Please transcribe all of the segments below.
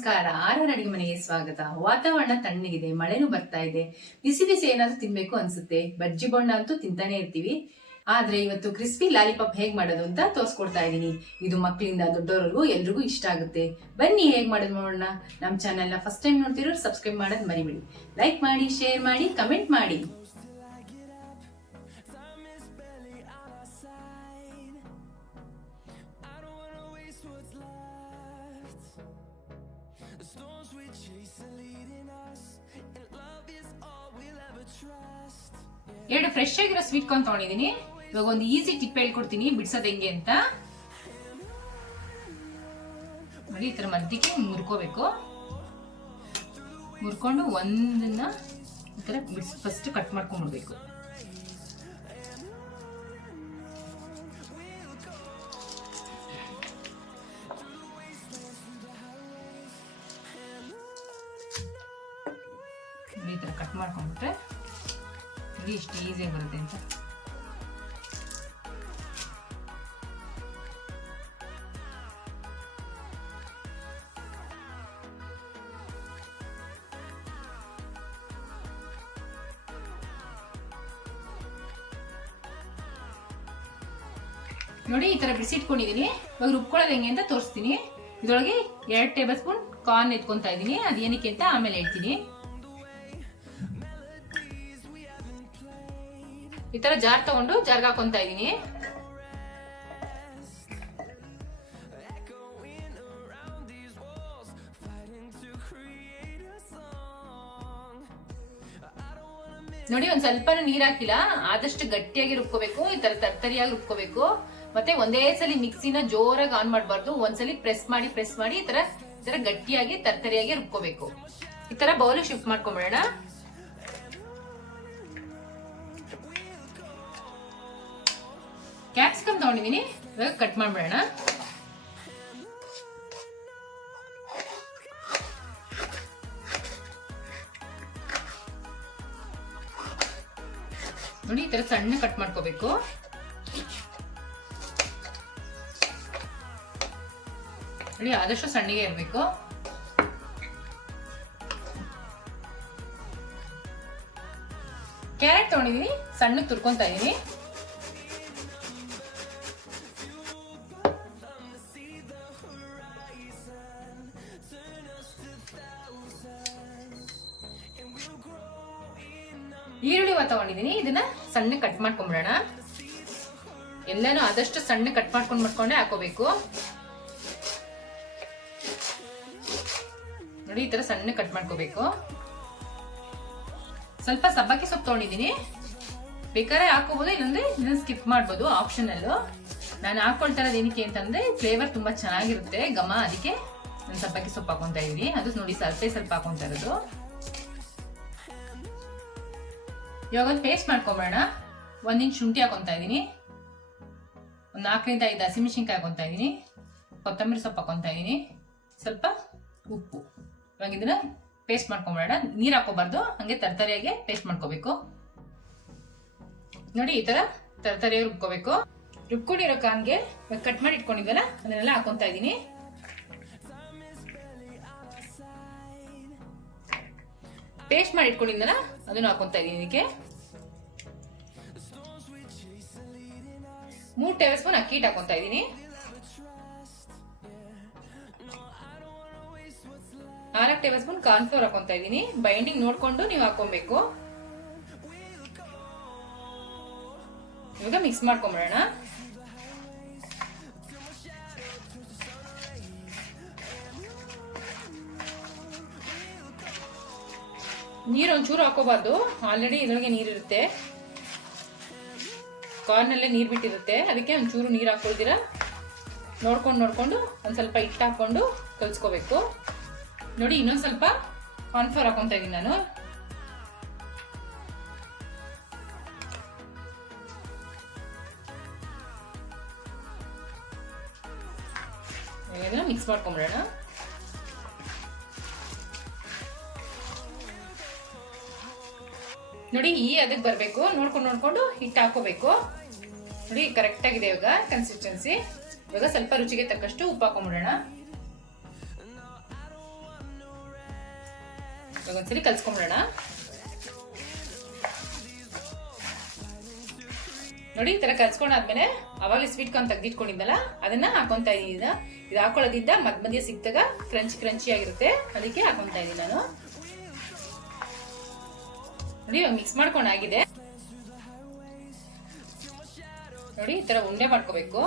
ನಮಸ್ಕಾರ. ಆರರ ಅಡಿಗೆ ಮನೆಗೆ ಸ್ವಾಗತ. ವಾತಾವರಣ ತಣ್ಣಗಿದೆ, ಮಳೆನೂ ಬರ್ತಾ ಇದೆ. ಬಿಸಿ ಬಿಸಿ ಏನಾದ್ರೂ ತಿನ್ಬೇಕು ಅನ್ಸುತ್ತೆ. ಬಜ್ಜಿ ಬೊಂಡ ಅಂತೂ ತಿಂತಾನೆ ಇರ್ತೀವಿ. ಆದ್ರೆ ಇವತ್ತು ಕ್ರಿಸ್ಪಿ ಲಾಲಿಪಾಪ್ ಹೇಗ್ ಮಾಡೋದು ಅಂತ ತೋರಿಸ್ಕೊಡ್ತಾ ಇದ್ದೀನಿ. ಇದು ಮಕ್ಕಳಿಂದ ದೊಡ್ಡವರೆಗೂ ಎಲ್ರಿಗೂ ಇಷ್ಟ ಆಗುತ್ತೆ. ಬನ್ನಿ ಹೇಗ್ ಮಾಡೋದು ನೋಡೋಣ. ನಮ್ಮ ಚಾನೆಲ್ನ ಫಸ್ಟ್ ಟೈಮ್ ನೋಡ್ತಿರೋರು ಸಬ್ಸ್ಕ್ರೈಬ್ ಮಾಡೋದು ಮರಿಬೇಡಿ. ಲೈಕ್ ಮಾಡಿ, ಶೇರ್ ಮಾಡಿ, ಕಮೆಂಟ್ ಮಾಡಿ. ಎರಡು ಫ್ರೆಶ್ ಆಗಿರೋ ಸ್ವೀಟ್ ಕಾರ್ನ್ ತಗೊಂಡಿದ್ದೀನಿ. ಇವಾಗ ಒಂದು ಈಸಿ ಟಿಪ್ ಹೇಳ್ಕೊಡ್ತೀನಿ ಬಿಡ್ಸೋದು ಹೆಂಗೆ ಅಂತ. ನೋಡಿ, ಈ ತರ ಮಧ್ಯಕ್ಕೆ ಮುರ್ಕೋಬೇಕು. ಮುರ್ಕೊಂಡು ಒಂದನ್ನ ಈ ತರ ಫಸ್ಟ್ ಕಟ್ ಮಾಡ್ಕೊಂಡ್ಬಿಡ್ಬೇಕು. ಈ ತರ ಕಟ್ ಮಾಡ್ಕೊಂಡ್ಬಿಟ್ರೆ ಇಷ್ಟು ಈಸಿಯಾಗಿ ಬರುತ್ತೆ ಅಂತ. ನೋಡಿ, ಈ ತರ ಬಿಡಿಸಿಟ್ಕೊಂಡಿದೀನಿ. ಇವಾಗ ರುಬ್ಕೊಳ್ಳೋದು ಹೆಂಗೆ ಅಂತ ತೋರಿಸ್ತೀನಿ. ಇದರೊಳಗೆ 2 ಟೇಬಲ್ ಸ್ಪೂನ್ ಕಾರ್ನ್ ಎತ್ಕೊಂತಾ ಇದೀನಿ. ಅದು ಏನಕ್ಕೆ ಅಂತ ಆಮೇಲೆ ಹೇಳ್ತೀನಿ. ಈ ತರ ಜಾರ್ ತಗೊಂಡು ಜಾರ್ಗೆ ಹಾಕೊಂತ ಇದೀನಿ. ನೋಡಿ, ಒಂದ್ ಸ್ವಲ್ಪ ನೀರ್ ಹಾಕಿಲ್ಲ. ಆದಷ್ಟು ಗಟ್ಟಿಯಾಗಿ ರುಬ್ಕೋಬೇಕು. ಈ ತರ ತರ್ತರಿಯಾಗಿ ರುಬ್ಕೋಬೇಕು. ಮತ್ತೆ ಒಂದೇ ಸಲ ಮಿಕ್ಸಿನ ಜೋರಾಗಿ ಆನ್ ಮಾಡಬಾರ್ದು. ಒಂದ್ಸಲಿ ಪ್ರೆಸ್ ಮಾಡಿ ಈ ತರ ಗಟ್ಟಿಯಾಗಿ ತರ್ತರಿಯಾಗಿ ರುಬ್ಕೋಬೇಕು. ಈ ತರ ಬೌಲ್ ಶಿಫ್ಟ್ ಮಾಡ್ಕೊಂಡ್ಬಿಡೋಣ. ಕ್ಯಾಪ್ಸಿಕಮ್ ತಗೊಂಡಿದ್ದೀನಿ, ಇವಾಗ ಕಟ್ ಮಾಡ್ಬಿಡೋಣ. ನೋಡಿ, ಈ ತರ ಸಣ್ಣ ಕಟ್ ಮಾಡ್ಕೋಬೇಕು. ನೋಡಿ, ಆದಷ್ಟು ಸಣ್ಣಗೆ ಇರಬೇಕು. ಕ್ಯಾರೆಟ್ ತಗೊಂಡಿದ್ದೀನಿ, ಸಣ್ಣಗೆ ತುರ್ಕೊಂತಾ ಇದೀನಿ. ಈರುಳ್ಳಿ ತಗೊಂಡಿದ್ದೀನಿ, ಇದನ್ನ ಸಣ್ಣ ಕಟ್ ಮಾಡ್ಕೊಂಡ್ಬಿಡೋಣ. ಎಲ್ಲಾನು ಆದಷ್ಟು ಸಣ್ಣ ಕಟ್ ಮಾಡ್ಕೊಂಡೆ ಹಾಕೋಬೇಕು. ನೋಡಿ, ಈ ತರ ಸಣ್ಣ ಕಟ್ ಮಾಡ್ಕೋಬೇಕು. ಸ್ವಲ್ಪ ಸಬ್ಬಕ್ಕಿ ಸೊಪ್ಪು ತಗೊಂಡಿದ್ದೀನಿ. ಬೇಕಾದ್ರೆ ಹಾಕೋಬಹುದು, ಇಲ್ಲಂದ್ರೆ ಇದನ್ನ ಸ್ಕಿಪ್ ಮಾಡ್ಬೋದು, ಆಪ್ಷನಲ್. ನಾನು ಹಾಕೊಳ್ತಾ ಇರೋದು ಏನಕ್ಕೆ ಅಂತಂದ್ರೆ ಫ್ಲೇವರ್ ತುಂಬಾ ಚೆನ್ನಾಗಿರುತ್ತೆ, ಘಮ. ಅದಕ್ಕೆ ನಾನು ಸಬ್ಬಕ್ಕಿ ಸೊಪ್ಪು ಹಾಕೊಂತಾ ಇದೀನಿ. ಅದು ನೋಡಿ, ಸ್ವಲ್ಪ ಹಾಕೊಂತಾ ಇರೋದು. ಇವಾಗ ಒಂದು ಪೇಸ್ಟ್ ಮಾಡ್ಕೊಂಬೇಡ. 1 ಇಂಚ್ ಶುಂಠಿ ಹಾಕೊಂತಾ ಇದೀನಿ. ಒಂದು 4 ರಿಂದ 5 ಹಸಿಮೆಣಸಿನ್ಕಾಯಿ ಹಾಕೊಂತಾ ಇದೀನಿ. ಕೊತ್ತಂಬರಿ ಸೊಪ್ಪು ಹಾಕೊಂತಾ ಇದೀನಿ. ಸ್ವಲ್ಪ ಉಪ್ಪು. ಇವಾಗ ಇದನ್ನ ಪೇಸ್ಟ್ ಮಾಡ್ಕೊಂಬೇಡ. ನೀರ್ ಹಾಕೋಬಾರ್ದು, ಹಂಗೆ ತರ್ತರಿಯಾಗಿ ಪೇಸ್ಟ್ ಮಾಡ್ಕೋಬೇಕು. ನೋಡಿ, ಈ ತರ ತರ್ತರಿಯಾಗಿ ರುಬ್ಕೋಬೇಕು. ರುಬ್ಕೊಂಡಿರೋ ಕಾರ್ನ್ಗೆ ಕಟ್ ಮಾಡಿ ಇಟ್ಕೊಂಡಿದ್ವಲ್ಲ ಅದನ್ನೆಲ್ಲ ಹಾಕೊಂತಾ ಇದೀನಿ. ಪೇಸ್ಟ್ ಮಾಡಿ ಇಟ್ಕೊಂಡಿದ್ದಲ್ಲ ಅದನ್ನು ಹಾಕೊಂತಾ ಇದೀನಿ. ಇದಕ್ಕೆ 3 ಟೇಬಲ್ ಸ್ಪೂನ್ ಅಕ್ಕಿ ಹಿಟ್ಟು ಹಾಕೊಂತಾ ಇದೀನಿ. 4 ಟೇಬಲ್ ಸ್ಪೂನ್ ಕಾರ್ನ್ ಫ್ಲೋರ್ ಹಾಕೊಂತಾ ಇದೀನಿ. ಬೈಂಡಿಂಗ್ ನೋಡ್ಕೊಂಡು ನೀವು ಹಾಕೊಬೇಕು. ಇವಾಗ ಮಿಕ್ಸ್ ಮಾಡ್ಕೊಂಬಿಡೋಣ. ನೀರು ಒಂಚೂರು ಹಾಕೋಬಾರ್ದು, ಆಲ್ರೆಡಿ ಇದರೊಳಗೆ ನೀರಿರುತ್ತೆ. ಕಾರ್ನಲ್ಲೇ ನೀರು ಬಿಟ್ಟಿರುತ್ತೆ, ಅದಕ್ಕೆ ಒಂಚೂರು ನೀರು ಹಾಕೊಳ್ತೀರಾ. ನೋಡ್ಕೊಂಡು ಒಂದು ಸ್ವಲ್ಪ ಹಿಟ್ಟು ಹಾಕೊಂಡು ಕಲ್ಸ್ಕೋಬೇಕು. ನೋಡಿ, ಇನ್ನೊಂದು ಸ್ವಲ್ಪ ಕಾರ್ನ್ ಫ್ಲೋರ್ ಹಾಕೊಂತ ಇದೀನಿ ನಾನು. ಇದನ್ನ ಮಿಕ್ಸ್ ಮಾಡ್ಕೊಂಬಿಡೋಣ. ನೋಡಿ, ಈ ಅದಕ್ಕೆ ಬರಬೇಕು. ನೋಡ್ಕೊಂಡು ಹಿಟ್ಟು ಹಾಕೋಬೇಕು. ನೋಡಿ, ಕರೆಕ್ಟ್ ಆಗಿದೆ ಇವಾಗ ಕನ್ಸಿಸ್ಟೆನ್ಸಿ. ಇವಾಗ ಸ್ವಲ್ಪ ರುಚಿಗೆ ತಕ್ಕಷ್ಟು ಉಪ್ಪು ಹಾಕೊಂಡ್ಬಿಡೋಣ. ಇವಾಗ ಒಂದ್ಸರಿ ಕಲ್ಸ್ಕೊಂಬಿಡೋಣ. ನೋಡಿ, ಈ ತರ ಕಲ್ಸ್ಕೊಂಡಾದ್ಮೇಲೆ ಅವಾಗಲೇ ಸ್ವೀಟ್ ಕಾರ್ನ್ ತೆಗ್ದಿಟ್ಕೊಂಡಿದ್ದಲ್ಲ ಅದನ್ನ ಹಾಕೊಂತಾ ಇದೀನಿ. ಇದು ಹಾಕೊಳ್ಳೋದ್ರಿಂದ ಮಧ್ಯ ಸಿಕ್ತಾಗ ಕ್ರಂಚಿ ಆಗಿರುತ್ತೆ, ಅದಕ್ಕೆ ಹಾಕೊಂತಾ ಇದೀನಿ ನಾನು. ನೋಡಿ, ಮಿಕ್ಸ್ ಮಾಡ್ಕೊಂಡಾಗಿದೆ. ನೋಡಿ, ಈ ತರ ಉಂಡೆ ಮಾಡ್ಕೋಬೇಕು.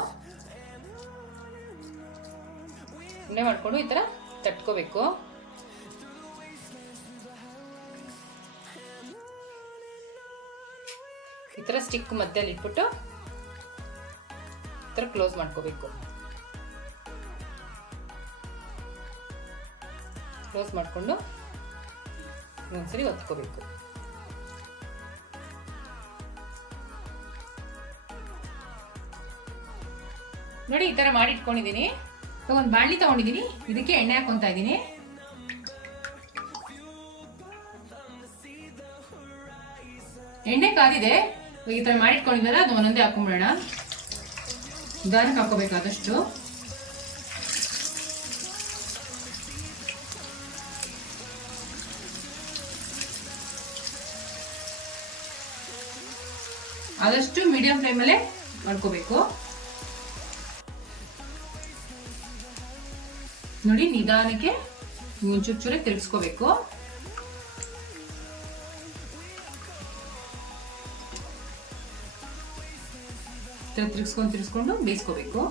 ಉಂಡೆ ಮಾಡ್ಕೊಂಡು ಈ ತರ ತಟ್ಕೋಬೇಕು. ಈ ತರ ಸ್ಟಿಕ್ ಮಧ್ಯದಲ್ಲಿ ಇಟ್ಬಿಟ್ಟು ಈ ತರ ಕ್ಲೋಸ್ ಮಾಡ್ಕೋಬೇಕು. ಕ್ಲೋಸ್ ಮಾಡ್ಕೊಂಡು ಒಂದ್ಸರಿ ಒತ್ಕೋಬೇಕು. ನೋಡಿ, ಈ ತರ ಮಾಡಿ ಇಟ್ಕೊಂಡಿದೀನಿ. ಒಂದು ಬಾಣಲಿ ತಗೊಂಡಿದೀನಿ, ಇದಕ್ಕೆ ಎಣ್ಣೆ ಹಾಕೊಂತಾ ಇದೀನಿ. ಎಣ್ಣೆ ಕಾದಿದೆ. ಈ ತರ ಮಾಡಿ ಇಟ್ಕೊಂಡಿದ್ದಲ್ಲ ಅದು ಒಂದೊಂದೇ ಹಾಕೊಂಡ್ಬಿಡೋಣ. ನಿಧಾನಕ್ಕೆ ಹಾಕೋಬೇಕು ಆದಷ್ಟು. ಆದಷ್ಟು ಮೀಡಿಯಂ ಫ್ಲೇಮಲ್ಲೇ ಮಾಡ್ಕೋಬೇಕು. ನೋಡಿ, ನಿಧಾನಕ್ಕೆ ಚೂರೇ ತಿರುಗಿಸ್ಕೋಬೇಕು. ತಿರ್ಗಿಸ್ಕೊಂಡು ಬೇಯಿಸ್ಕೋಬೇಕು.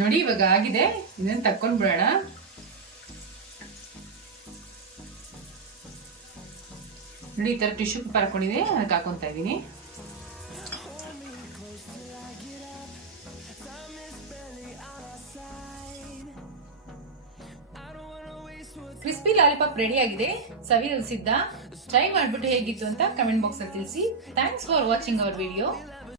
ನೋಡಿ, ಇವಾಗ ಆಗಿದೆ. ಇದನ್ನ ತಕ್ಕೊಂಡ್ ಬಿಡೋಣ. ನೋಡಿ, ಈ ತರ ಟಿಶ್ಯೂ ಪೇಪರ್ ಹಾಕೊಂಡಿದೆ, ಅದಕ್ಕೆ ಹಾಕೊಂತಾ ಇದೀನಿ. ಕ್ರಿಸ್ಪಿ ಲಾಲಿಪಾಪ್ ರೆಡಿ ಆಗಿದೆ, ಸವಿಯಲು ಸಿದ್ಧ. ಟ್ರೈ ಮಾಡ್ಬಿಟ್ಟು ಹೇಗಿತ್ತು ಅಂತ ಕಮೆಂಟ್ ಬಾಕ್ಸ್ ಅಲ್ಲಿ ತಿಳಿಸಿ. Thanks for watching our video.